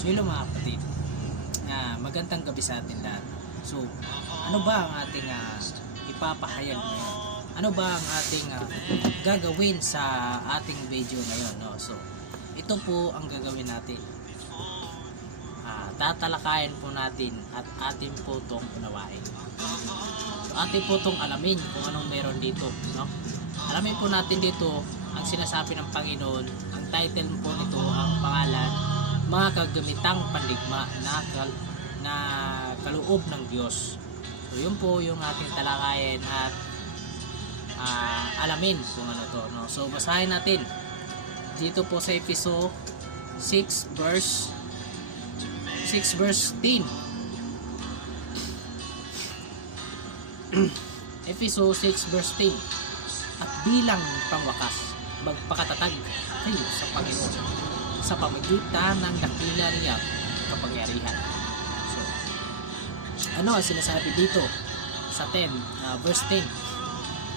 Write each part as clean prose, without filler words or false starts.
So hello mga kapatid, magandang gabi sa atin lahat. So ano ba ang ating ipapahayag ngayon? Ano ba ang ating gagawin sa ating video ngayon? No? So ito po ang gagawin natin. Tatalakayin po natin at atin po itong unawain. So atin po itong alamin kung anong meron dito. No? Alamin po natin dito ang sinasabi ng Panginoon. Ang title po nito, ang pangalan, mga kagamitang pandigma na kaloob ng Diyos. So yun po yung ating talakayin at alamin kung ano to. No? So basahin natin dito po sa Efeso 6 verse 10. Efeso 6 verse 10. At bilang pangwakas, magpakatatag kayo sa Panginoon sa pamagitan ng dakila niyang kapangyarihan. So, ano ang sinasabi dito sa verse 10?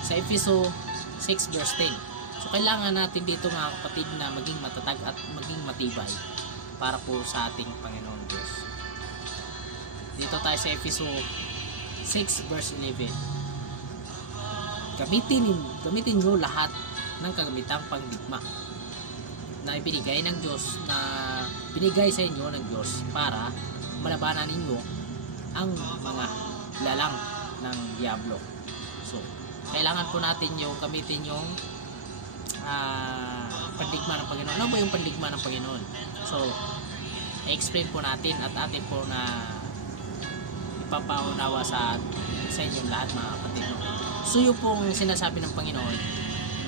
Sa Efeso 6 verse 10. So, kailangan natin dito mga kapatid na maging matatag at maging matibay para po sa ating Panginoon Diyos. Dito tayo sa Efeso 6 verse 11. Gamitin nyo lahat ng kagamitang pangdigma na ibinigay ng Diyos, na binigay sa inyo ng Diyos para malabanan ninyo ang mga lalang ng diablo. So, kailangan po natin yung gamitin yung pandigma ng Panginoon. Ano ba yung pandigma ng Panginoon? So, i-explain po natin at atin po na ipapaunawa sa inyong lahat mga kapatid. So yung pong sinasabi ng Panginoon,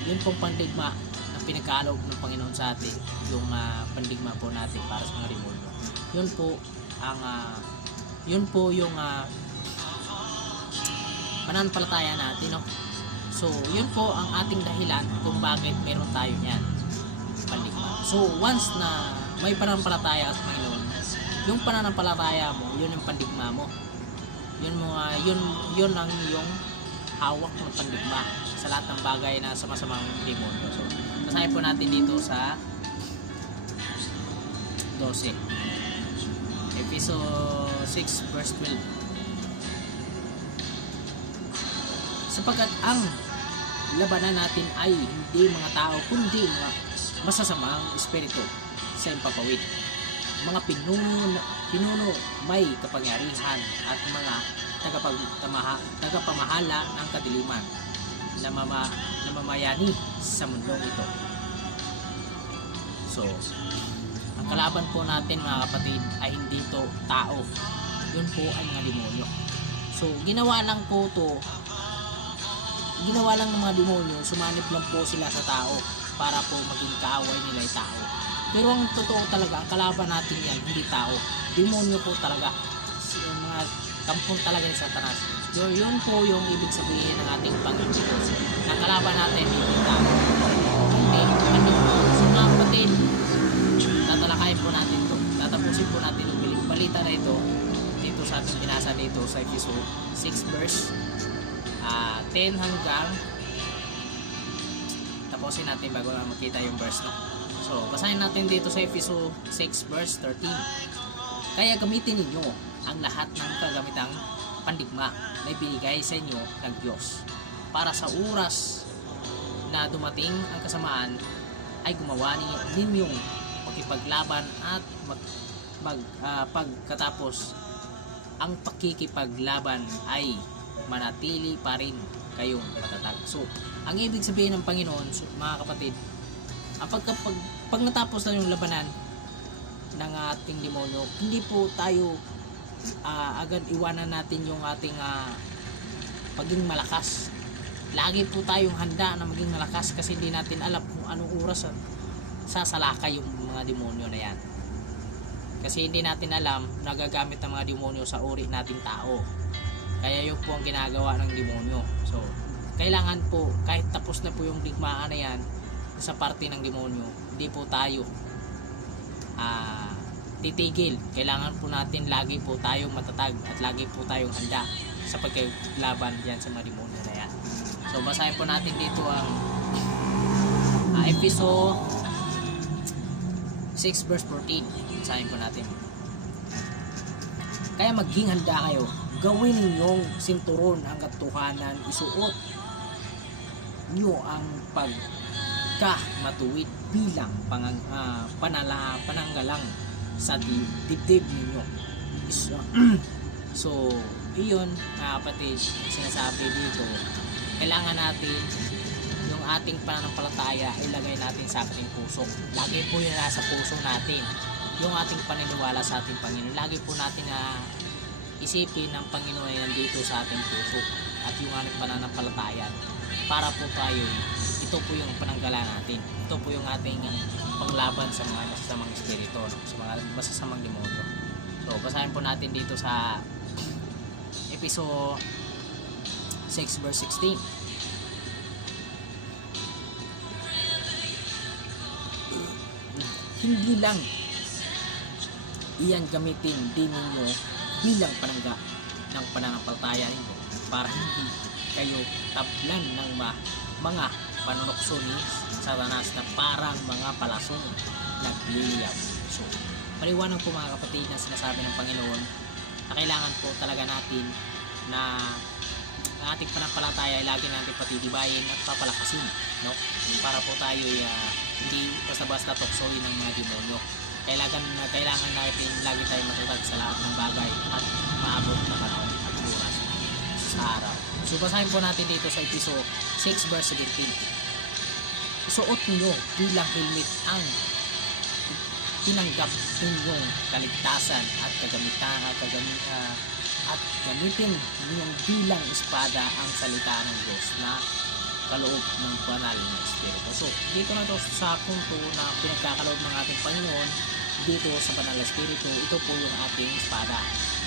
yun pong pandigma na pinagkaloob ng Panginoon sa atin, yung pandigma po natin para sa mga demonyo. Yun po yung pananampalataya natin, no? So yun po ang ating dahilan kung bakit meron tayo niyan, pandigma. So once na may pananampalataya sa Panginoon, yung pananampalataya mo, yun yung pandigma mo. Yun ang iyong hawak ng pandigma sa lahat ng bagay na sama-samang demonyo. So, basahin po natin dito sa 12. Efeso 6 verse 12. Sapagkat ang labanan natin ay hindi mga tao, kundi mga masasamang espiritu sa impapawid, mga pinuno may kapangyarihan at mga tagapamahala ng kadiliman na mamayani sa mundong ito. So, ang kalaban po natin mga kapatid ay hindi to tao. Yun po ay mga demonyo. So, ginawa lang ng mga demonyo, sumanib lang po sila sa tao para po maging kaaway nila ay tao. Pero ang totoo talaga, ang kalaban natin yan, hindi tao. Demonyo po talaga. Yung mga kampong talaga ni Satanas. Yun po yung ibig sabihin ng ating Panginoon Diyos. Ang kalaban natin, hindi tao. So mga kapatid, tatalakayin po natin ito. Tatapusin po natin yung balita na ito dito sa ating binasa dito sa Efeso 6 verse 10 hanggang tapusin natin bago na makita yung verse, no? So, basahin natin dito sa Efeso 6 verse 13. Kaya gamitin ninyo ang lahat ng kagamitang pandigma na ibinigay sa inyo ng Diyos para sa oras na dumating ang kasamaan ay gumawa ninyong makipaglaban at pagkatapos ang pakikipaglaban ay manatili pa rin kayong matatag. So, ang ibig sabihin ng Panginoon, mga kapatid, pag natapos na yung labanan ng ating demonyo, hindi po tayo agad iwanan natin yung ating pagiging malakas. Lagi po tayong handa na maging malakas kasi hindi natin alam kung anong oras sasalakay yung mga demonyo na yan. Kasi hindi natin alam, nagagamit ng mga demonyo sa uri nating tao. Kaya yun po ang ginagawa ng demonyo. So, kailangan po, kahit tapos na po yung digmaan na yan sa parte ng demonyo, hindi po tayo titigil. Kailangan po natin lagi po tayong matatag at lagi po tayong handa sa paglaban diyan sa mga demonyo na yan. So basahin po natin dito ang Efeso 6 verse 14. Basahin po natin. Kaya maging handa kayo, gawin ninyong sinturon ang katotohanan, isuot nyo ang pagkamatuwid bilang pananggalang sa dibdib ninyo. So, iyon mga kapatid, sinasabi dito, kailangan natin yung ating pananampalataya ilagay natin sa ating puso. Lagi po yun nasa puso natin. Yung ating paniniwala sa ating Panginoon. Lagi po natin na isipin ng Panginoon ay nandito sa ating puso. At yung ating pananampalataya. Para po tayo, ito po yung pananggala natin. Ito po yung ating panglaban sa mga masasamang espiritu, no? Sa mga masasamang demonyo. So, basahin po natin dito sa Episode 6 verse 16. Hindi lang iyan gamitin din ninyo bilang panangga ng pananampalataya ninyo para hindi kayo tablan ng mga panunokso ni Satanas na parang mga palasong nagliliyab. So, paliwanag po mga kapatid na sinasabi ng Panginoon na kailangan po talaga natin na ang ating pananampalataya ay lagi natin patitibayin at papalakasin, no? Para po tayo hindi basta-basta tuksoin ng mga demonyo. Kailangan natin lagi tayo matatag sa lahat ng bagay at maabot na panahon at oras sa araw. So basahin po natin dito sa Episode 6 verse 17. Suot niyo bilang helmet ang tinanggap ninyong kaligtasan at gamitin niyong bilang espada ang salita ng Diyos na kaloob ng banal na Espiritu. So, dito na to sa punto na pinagkakaloob ng ating Panginoon dito sa banal na Espiritu, ito po yung ating espada.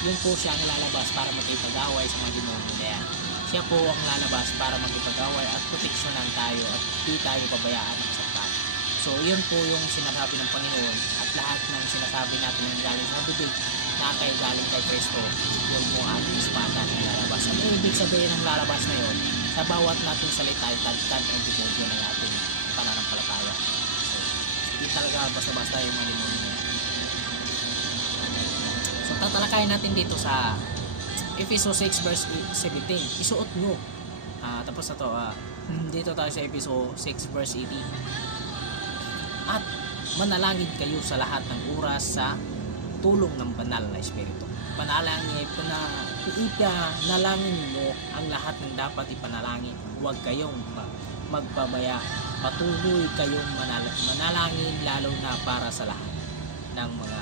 Yun po siya ang lalabas para makipag-away sa mga demonyo na yan. Siya po ang lalabas para makipag-away at proteksyonan tayo at di tayo pabayaan ng Satan. So, yun po yung sinasabi ng Panginoon at lahat ng sinasabi natin ng galing sa bibig na kayo galing kay Kristo, yun po ating espada na lalabas. Ang ibig sabihin ng lalabas na yun, sa bawat nating salita ay tagtad ang demonyo ng ating pananampalataya. So, hindi talaga basta-basta yung mga demonyo. So, tatalakayin natin dito sa Episode 6 verse 17. Isuot nyo. Tapos na to, dito tayo sa Episode 6 verse 18. At manalangin kayo sa lahat ng oras sa tulong ng banal na Espiritu. Ipanalangin mo ang lahat ng dapat ipanalangin. Huwag kayong magpabaya. Patuloy kayong manalangin lalo na para sa lahat ng mga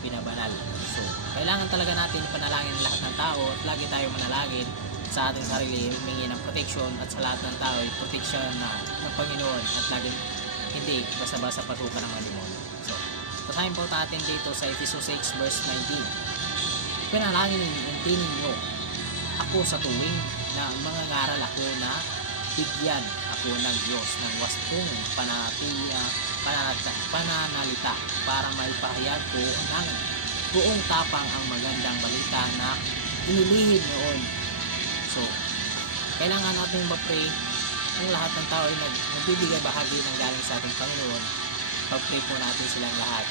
binabanal. So, kailangan talaga natin ipanalangin lahat ng tao at lagi tayo manalangin sa ating sarili, humingi ng protection at sa lahat ng tao ay protection ng Panginoon at lagi hindi basta-basta pasukan ng mga demonyo. So, basahin po natin dito sa Episode 6 verse 19. Panalangin ninyo ako sa tuwing na mangangaral ako na bigyan ako ng Diyos ng wastong pananalita para maipahayag ko ng buong tapang ang magandang balita na inilihid noon. So, kailangan natin mag-pray. Ang lahat ng tao ay nagbibigay bahagi ng galing sa ating Panginoon. Pag-pray po natin silang lahat.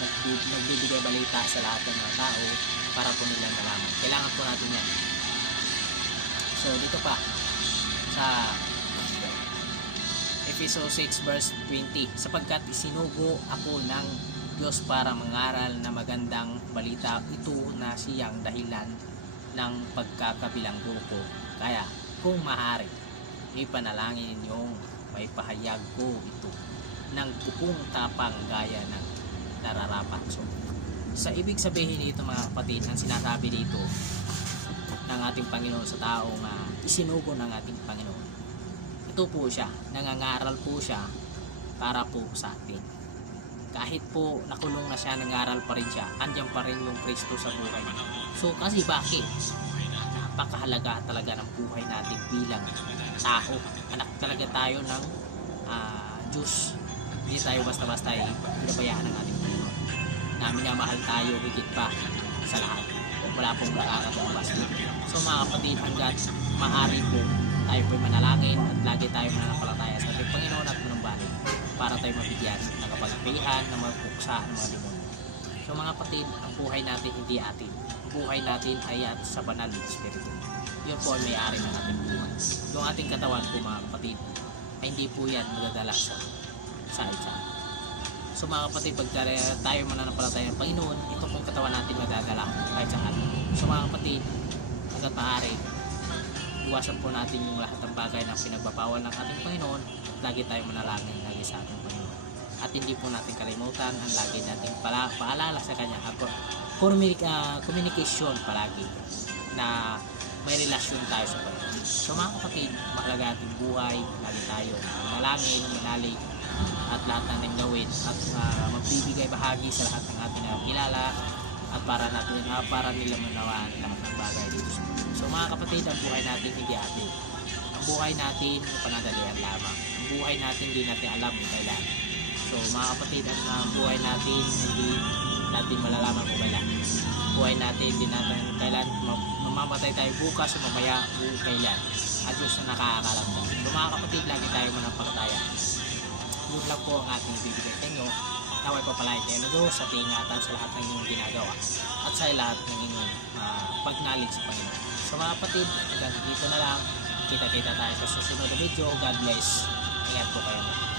Nagbibigay balita sa lahat ng mga tao para po nilang malaman. Kailangan po natin yan. So, dito pa sa Episode 6 verse 20, sapagkat isinugo ako ng Diyos para mangaral na magandang balita, ito na siyang dahilan ng pagkakabilanggo ko. Kaya kung maaari, ipanalangin ninyong may pahayag ko ito ng buong tapang gaya ng nararapat. So, sa ibig sabihin dito mga kapatid, ang sinasabi dito ng ating Panginoon sa taong isinugo ng ating Panginoon, ito po siya, nangangaral po siya para po sa atin. Kahit po nakulong na siya, nangaral pa rin siya, andyan pa rin yung Kristo sa buhay niya. So kasi bakit? Napakahalaga talaga ng buhay natin bilang tao. Anak talaga tayo ng Diyos. Hindi tayo basta-basta pinabayaan ng ating Panginoon. Na minamahal tayo higit pa sa lahat. Wala pong nakakatumbas. So mga kapatid, hanggat maaari po tayo po'y manalangin at lagi tayo mananampalataya sa ating Panginoon at manumbalik para tayo mabigyan ng kapangyarihan na magpuksa ng mga demonyo. So mga kapatid, ang buhay natin hindi atin. Ang buhay natin ay at sa banal na Espiritu. Yun po ang may-ari ng ating buhay. Yung ating katawan po mga kapatid, ay hindi po yan madadala sa isa. So mga kapatid, pag tayo mananampalataya ng Panginoon, ito pong katawan natin madadala kahit saan. So mga kapatid, hanggat maaari, iwasan po natin yung lahat ng bagay na pinagbabawal ng ating Panginoon at lagi tayo manalangin lagi sa ating Panginoon. At hindi po natin kalimutan ang lagi nating paalala sa Kanya at communication palagi na may relasyon tayo sa Panginoon. So mga kapatid, mahalaga ating buhay, lagi tayo manalangin, manalig at lahat natin gawin at magbibigay bahagi sa lahat ng ating kilala at para nila manawaan lahat ng bagay dito sa mundo. So mga kapatid, ang buhay natin hindi atin. Ang buhay natin panadalian lamang. Ang buhay natin hindi natin alam kung kailan. So mga kapatid, ang buhay natin hindi natin malalaman kung kailan. Buhay natin hindi natin kailan mamamatay tayo bukas o mamaya kung kailan. At Diyos na nakakaalam na. So mga kapatid, lagi tayo manampalataya. Yun lang po ang ating ibibigay sa inyo. Naway papalain kayo na Diyos sa tingatan sa lahat ng inyong ginagawa at sa lahat ng inyong pagnalig sa Panginoon. So mga kapatid, hanggang dito na lang. Kita-kita tayo sa susunod na video. God bless. Ingat po kayo.